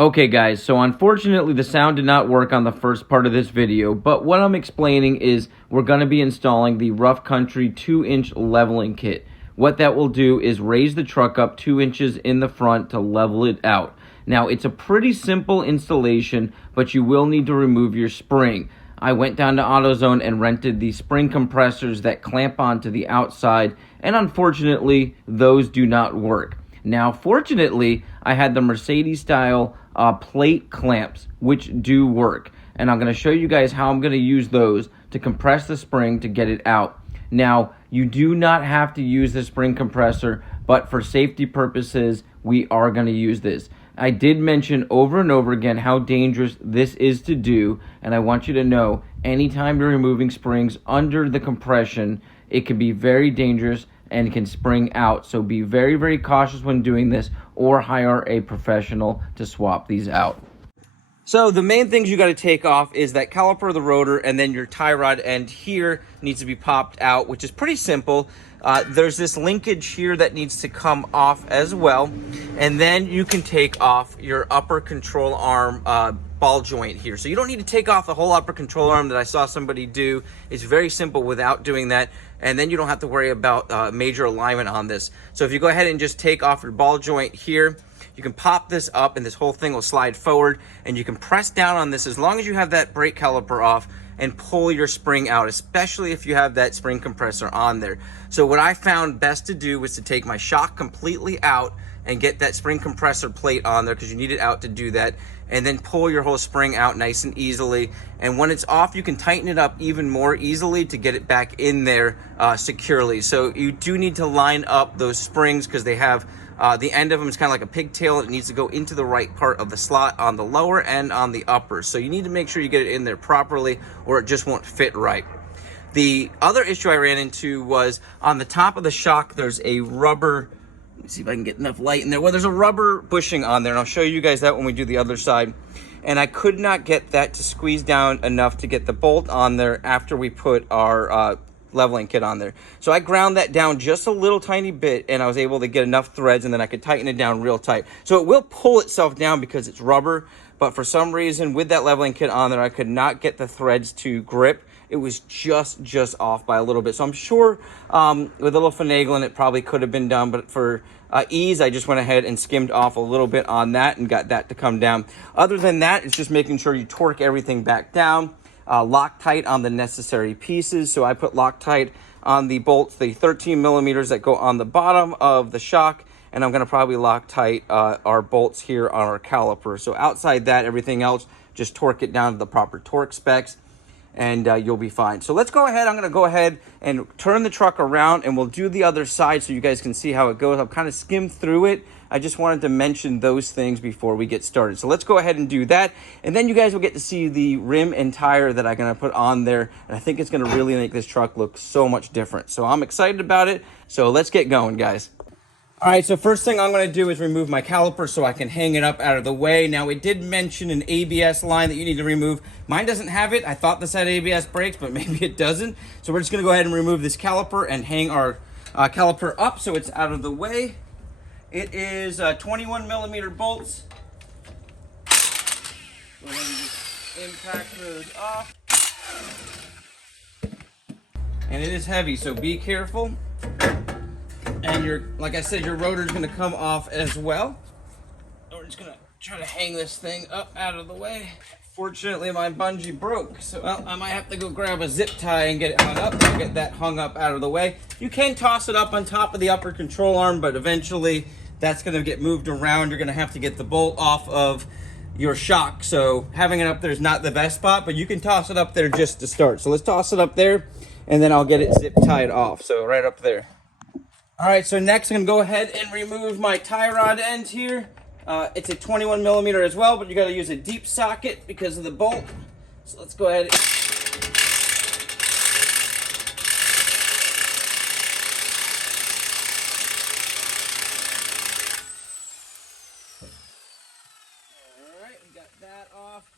Okay guys, so unfortunately the sound did not work on the first part of this video, but what I'm explaining is we're going to be installing the Rough Country 2-inch leveling kit. What that will do is raise the truck up 2 inches in the front to level it out. Now it's a pretty simple installation, but you will need to remove your spring. I went down to AutoZone and rented the spring compressors that clamp onto the outside, and unfortunately those do not work. Now fortunately I had the Mercedes style plate clamps, which do work, and I'm going to show you guys how I'm going to use those to compress the spring to get it out. Now you do not have to use the spring compressor, but for safety purposes we are going to use this. I did mention over and over again how dangerous this is to do, and I want you to know anytime you're removing springs under the compression, it can be very dangerous and can spring out. So be very, very cautious when doing this, or hire a professional to swap these out. So the main things you got to take off is that caliper of the rotor, and then your tie rod end here needs to be popped out, which is pretty simple. There's this linkage here that needs to come off as well. And then you can take off your upper control arm ball joint here. So you don't need to take off the whole upper control arm that I saw somebody do. It's very simple without doing that. And then you don't have to worry about major alignment on this. So if you go ahead and just take off your ball joint here, you can pop this up and this whole thing will slide forward, and you can press down on this as long as you have that brake caliper off and pull your spring out, especially if you have that spring compressor on there. So what I found best to do was to take my shock completely out and get that spring compressor plate on there, because you need it out to do that, and then pull your whole spring out nice and easily. And when it's off, you can tighten it up even more easily to get it back in there securely. So you do need to line up those springs, because they have the end of them is kind of like a pigtail, and it needs to go into the right part of the slot on the lower and on the upper. So you need to make sure you get it in there properly, or it just won't fit right. The other issue I ran into was on the top of the shock, there's a rubber, let me see if I can get enough light in there. Well, there's a rubber bushing on there, and I'll show you guys that when we do the other side. And I could not get that to squeeze down enough to get the bolt on there after we put our leveling kit on there. So I ground that down just a little tiny bit, and I was able to get enough threads, and then I could tighten it down real tight. So it will pull itself down because it's rubber, but for some reason with that leveling kit on there, I could not get the threads to grip. It was just off by a little bit. So I'm sure with a little finagling it probably could have been done, but for ease, I just went ahead and skimmed off a little bit on that and got that to come down. Other than that, it's just making sure you torque everything back down. Loctite on the necessary pieces. So I put Loctite on the bolts, the 13 millimeters that go on the bottom of the shock, and I'm going to probably Loctite our bolts here on our caliper. So outside that, everything else, just torque it down to the proper torque specs, and you'll be fine. So let's go ahead. I'm going to go ahead and turn the truck around, and we'll do the other side so you guys can see how it goes. I've kind of skimmed through it. I just wanted to mention those things before we get started. So let's go ahead and do that. And then you guys will get to see the rim and tire that I'm going to put on there. And I think it's going to really make this truck look so much different. So I'm excited about it. So let's get going, guys. All right, so first thing I'm going to do is remove my caliper so I can hang it up out of the way. Now, it did mention an ABS line that you need to remove. Mine doesn't have it. I thought this had ABS brakes, but maybe it doesn't. So we're just going to go ahead and remove this caliper and hang our caliper up so it's out of the way. It is 21 millimeter bolts. Go ahead and just impact those off. And it is heavy, so be careful. And like I said, your rotor is going to come off as well. We're just going to try to hang this thing up out of the way. Fortunately, my bungee broke, so I might have to go grab a zip tie and get it hung up. I'll get that hung up out of the way. You can toss it up on top of the upper control arm, but eventually that's going to get moved around. You're going to have to get the bolt off of your shock. So having it up there is not the best spot, but you can toss it up there just to start. So let's toss it up there, and then I'll get it zip tied off. So right up there. All right, so next I'm going to go ahead and remove my tie rod end here. It's a 21 millimeter as well, but you got to use a deep socket because of the bolt. So let's go ahead. All right, we got that off.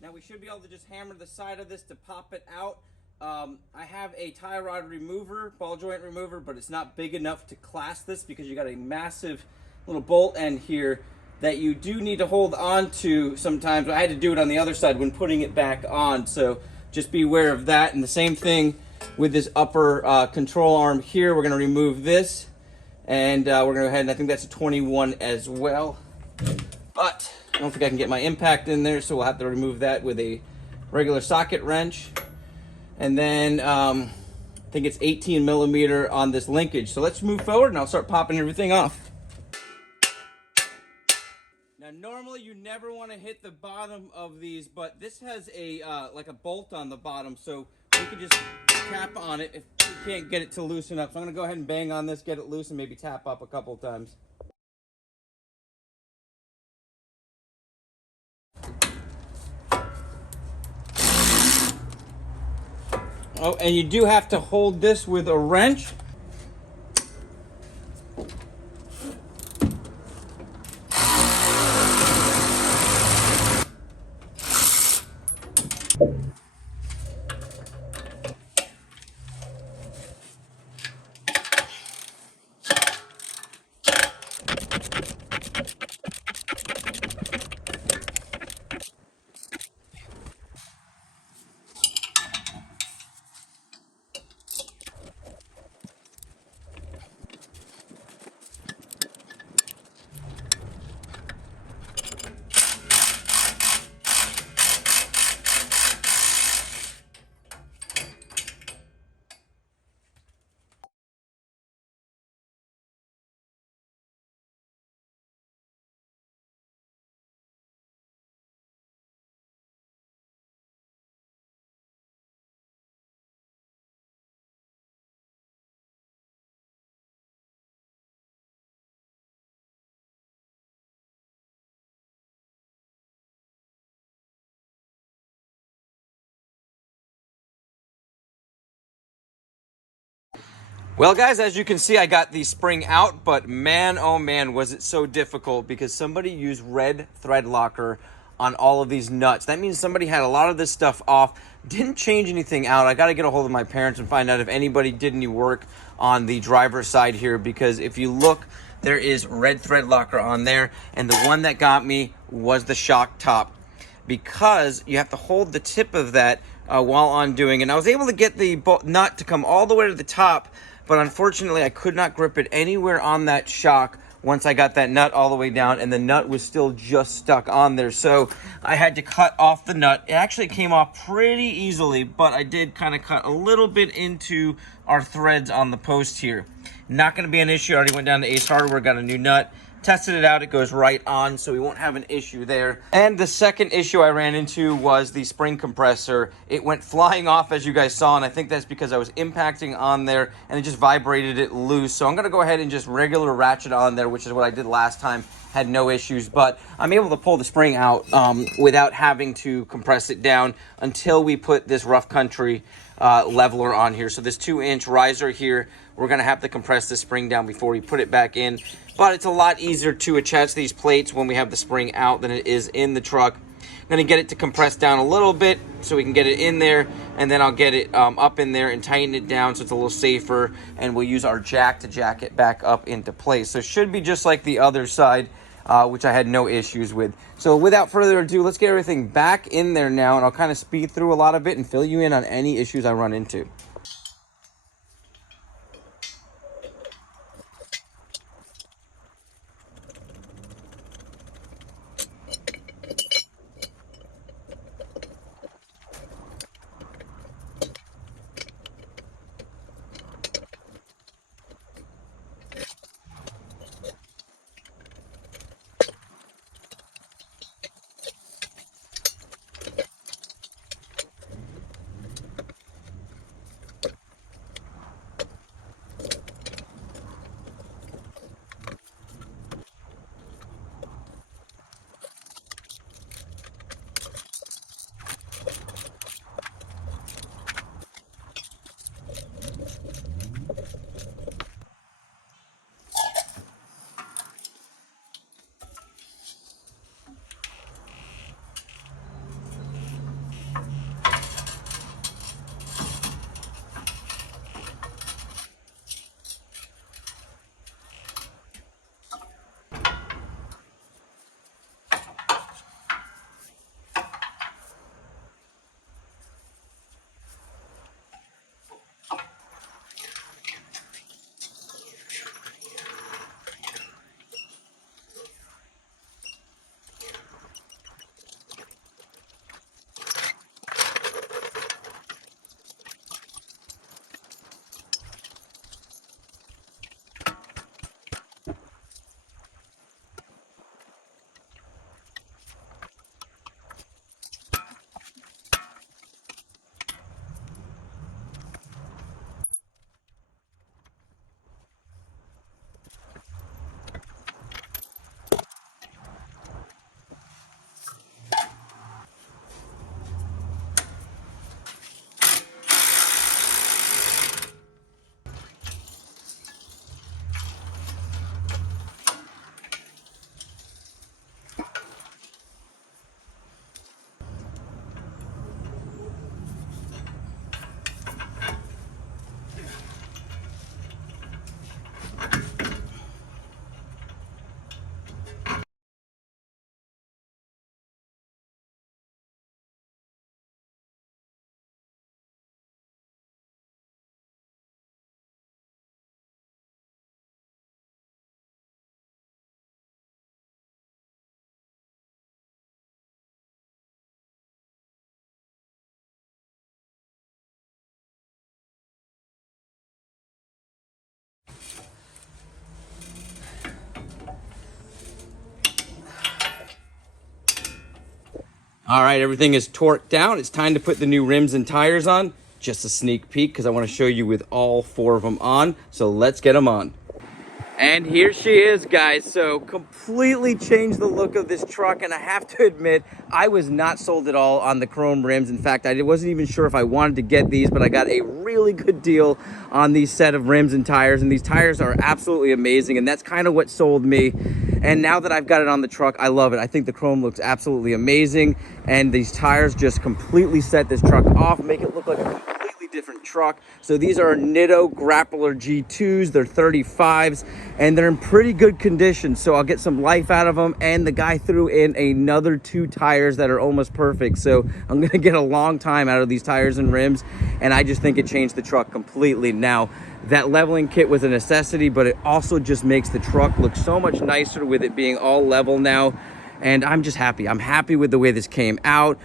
Now we should be able to just hammer the side of this to pop it out. I have a tie rod remover, ball joint remover, but it's not big enough to clasp this because you got a massive little bolt end here that you do need to hold on to sometimes. I had to do it on the other side when putting it back on, so just be aware of that. And the same thing with this upper control arm here. We're going to remove this, and we're going to go ahead, and I think that's a 21 as well. But I don't think I can get my impact in there, so we'll have to remove that with a regular socket wrench. And then I think it's 18 millimeter on this linkage. So let's move forward and I'll start popping everything off. Now normally you never want to hit the bottom of these, but this has a like a bolt on the bottom, so we can just tap on it if you can't get it to loosen up. So I'm going to go ahead and bang on this, get it loose, and maybe tap up a couple times. Oh, and you do have to hold this with a wrench. Well, guys, as you can see, I got the spring out, but man, oh man, was it so difficult because somebody used red thread locker on all of these nuts. That means somebody had a lot of this stuff off, didn't change anything out. I got to get a hold of my parents and find out if anybody did any work on the driver's side here, because if you look, there is red thread locker on there, and the one that got me was the shock top, because you have to hold the tip of that while undoing. And I was able to get the nut to come all the way to the top, but unfortunately I could not grip it anywhere on that shock once I got that nut all the way down, and the nut was still just stuck on there. So I had to cut off the nut. It actually came off pretty easily, but I did kind of cut a little bit into our threads on the post here. Not going to be an issue. I already went down to Ace Hardware, got a new nut, tested it out, it goes right on, so we won't have an issue there. And the second issue I ran into was the spring compressor. It went flying off, as you guys saw, and I think that's because I was impacting on there and it just vibrated it loose. So I'm gonna go ahead and just regular ratchet on there, which is what I did last time, had no issues, but I'm able to pull the spring out without having to compress it down until we put this Rough Country leveler on here. So this 2-inch riser here, we're gonna have to compress the spring down before we put it back in. But it's a lot easier to attach these plates when we have the spring out than it is in the truck. I'm gonna get it to compress down a little bit so we can get it in there, and then I'll get it up in there and tighten it down so it's a little safer, and we'll use our jack to jack it back up into place. So it should be just like the other side, which I had no issues with. So without further ado, let's get everything back in there now, and I'll kind of speed through a lot of it and fill you in on any issues I run into. All right, everything is torqued down. It's time to put the new rims and tires on. Just a sneak peek because I want to show you with all 4 of them on. So let's get them on. And here she is, guys. So completely changed the look of this truck, and I have to admit, I was not sold at all on the chrome rims. In fact, I wasn't even sure if I wanted to get these, but I got a really good deal on these set of rims and tires, and these tires are absolutely amazing, and that's kind of what sold me. And now that I've got it on the truck, I love it. I think the chrome looks absolutely amazing, and these tires just completely set this truck off, make it look like a completely different truck. So these are Nitto Grappler G2s. They're 35s, and they're in pretty good condition, so I'll get some life out of them. And the guy threw in another 2 tires that are almost perfect, so I'm gonna get a long time out of these tires and rims, and I just think it changed the truck completely. Now, that leveling kit was a necessity, but it also just makes the truck look so much nicer with it being all level now, and I'm just happy. I'm happy with the way this came out.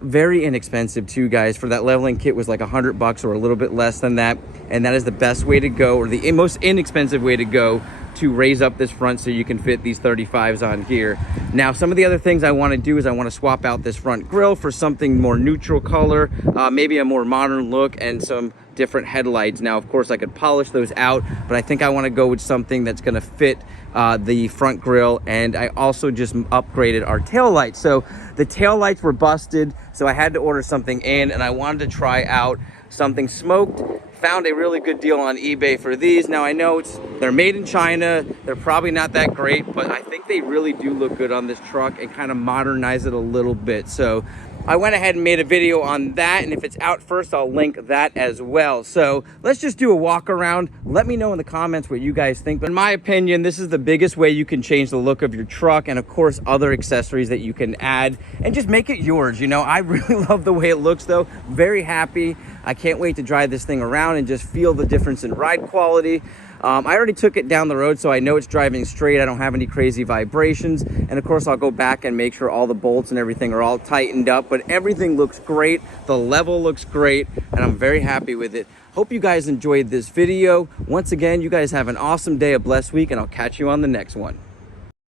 Very inexpensive too, guys. For that leveling kit was like $100 or a little bit less than that, and that is the best way to go, or the most inexpensive way to go, to raise up this front so you can fit these 35s on here. Now, some of the other things I want to do is I want to swap out this front grille for something more neutral color, maybe a more modern look, and some different headlights. Now, of course, I could polish those out, but I think I want to go with something that's going to fit the front grille. And I also just upgraded our tail lights. So the tail lights were busted, so I had to order something in, and I wanted to try out something smoked. Found a really good deal on eBay for these. Now, I know they're made in China. They're probably not that great, but I think they really do look good on this truck and kind of modernize it a little bit. So I went ahead and made a video on that, and if it's out first, I'll link that as well. So let's just do a walk around. Let me know in the comments what you guys think. But in my opinion, this is the biggest way you can change the look of your truck, and of course, other accessories that you can add and just make it yours. You know, I really love the way it looks though. Very happy. I can't wait to drive this thing around and just feel the difference in ride quality. I already took it down the road, so I know it's driving straight. I don't have any crazy vibrations. And of course, I'll go back and make sure all the bolts and everything are all tightened up, but everything looks great. The level looks great, and I'm very happy with it. Hope you guys enjoyed this video. Once again, you guys have an awesome day, a blessed week, and I'll catch you on the next one.